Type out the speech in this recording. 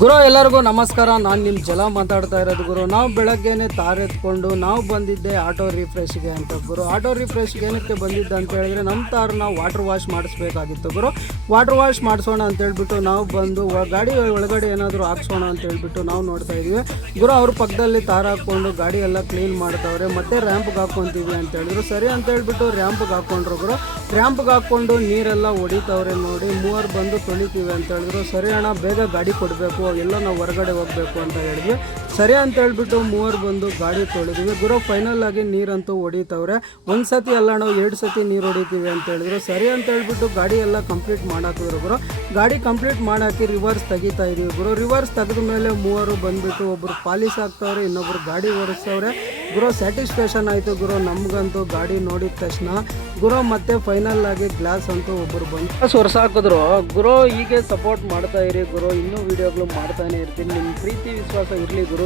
ಗುರು ಎಲ್ಲರಿಗೂ ನಮಸ್ಕಾರ. ನಾನು ನಿಮ್ಮ ಜಲ ಮಾತಾಡ್ತಾ ಇರೋದು ಗುರು. ನಾವು ಬೆಳಗ್ಗೆನೆ ತಾರ್ ಎತ್ಕೊಂಡು ನಾವು ಬಂದಿದ್ದೆ ಆಟೋ ರಿಫ್ರೆಶ್ಗೆ ಅಂತ ಗುರು. ಆಟೋ ರಿಫ್ರೆಶ್ಗೆ ಏನಕ್ಕೆ ಬಂದಿದ್ದೆ ಅಂತ ಹೇಳಿದ್ರೆ ನಮ್ಮ ತಾರನ್ನ ವಾಟರ್ ವಾಶ್ ಮಾಡಿಸ್ಬೇಕಾಗಿತ್ತು ಗುರು. ವಾಟರ್ ವಾಶ್ ಮಾಡಿಸೋಣ ಅಂತ ಹೇಳ್ಬಿಟ್ಟು ನಾವು ಬಂದು ಗಾಡಿ ಒಳಗಡೆ ಏನಾದರೂ ಹಾಕ್ಸೋಣ ಅಂತ ಹೇಳ್ಬಿಟ್ಟು ನಾವು ನೋಡ್ತಾ ಇದ್ವಿ ಗುರು. ಅವ್ರ ಪಕ್ಕದಲ್ಲಿ ತಾರ್ ಹಾಕ್ಕೊಂಡು ಗಾಡಿ ಎಲ್ಲ ಕ್ಲೀನ್ ಮಾಡ್ತಾವ್ರೆ. ಮತ್ತೆ ರ್ಯಾಂಪ್ಗೆ ಹಾಕ್ಕೊಂತೀವಿ ಅಂತ ಹೇಳಿದ್ರು. ಸರಿ ಅಂತ ಹೇಳ್ಬಿಟ್ಟು ರ್ಯಾಂಪ್ಗೆ ಹಾಕ್ಕೊಂಡ್ರು ಗುರು. ರ್ಯಾಂಪ್ಗೆ ಹಾಕ್ಕೊಂಡು ನೀರೆಲ್ಲ ಹೊಡಿತಾವ್ರೆ ನೋಡಿ. ಮೂವರು ಬಂದು ತೊಳಿತೀವಿ ಅಂತ ಹೇಳಿದ್ರು. ಸರಿ ಅಣ್ಣ ಬೇಗ ಗಾಡಿ ಕೊಡಬೇಕು, ಎಲ್ಲ ನಾವು ಹೊರಗಡೆ ಹೋಗಬೇಕು ಅಂತ ಹೇಳಿದ್ವಿ. ಸರಿ ಅಂತ ಹೇಳ್ಬಿಟ್ಟು ಮೂವರು ಬಂದು ಗಾಡಿ ತೊಳೆದ್ವಿ ಗುರು. ಫೈನಲ್ ಆಗಿ ನೀರಂತೂ ಹೊಡಿತವ್ರೆ. ಒಂದು ಸತಿ ಅಲ್ಲ ನಾವು 2 ಸತಿ ನೀರು ಹೊಡಿತೀವಿ ಅಂತ ಹೇಳಿದ್ರು. ಸರಿ ಅಂತ ಹೇಳ್ಬಿಟ್ಟು ಗಾಡಿ ಎಲ್ಲ ಕಂಪ್ಲೀಟ್ ಮಾಡಾಕಿದ್ರು ಗುರು. ಗಾಡಿ ಕಂಪ್ಲೀಟ್ ಮಾಡಾಕಿ ರಿವರ್ಸ್ ತೆಗಿತಾ ಇದೀವಿ ಗುರು. ರಿವರ್ಸ್ ತೆಗೆದ ಮೇಲೆ ಮೂವರು ಬಂದ್ಬಿಟ್ಟು ಒಬ್ಬರು ಪಾಲಿಸ್ ಹಾಕ್ತವ್ರೆ, ಇನ್ನೊಬ್ರು ಗಾಡಿ ಓಡಿಸ್ತವ್ರೆ ಗುರು. ಸ್ಯಾಟಿಸ್ಫ್ಯಾಕ್ಷನ್ ಆಯಿತು ಗುರು ನಮಗಂತೂ ಗಾಡಿ ನೋಡಿದ ತಕ್ಷಣ ಗುರು. ಮತ್ತೆ ಫೈನಲ್ ಆಗಿ ಗ್ಲಾಸ್ ಅಂತೂ ಒಬ್ಬರು ಬಂದು ಗ್ಲಾಸ್ ಹೊರಸ ಹಾಕಿದ್ರು ಗುರು. ಹೀಗೆ ಸಪೋರ್ಟ್ ಮಾಡ್ತಾ ಇರಿ ಗುರು. ಇನ್ನೂ ವಿಡಿಯೋಗಳು ಮಾಡ್ತಾನೆ ಇರ್ತೀನಿ. ನಿಮ್ಮ ಪ್ರೀತಿ ವಿಶ್ವಾಸ ಇರಲಿ ಗುರು.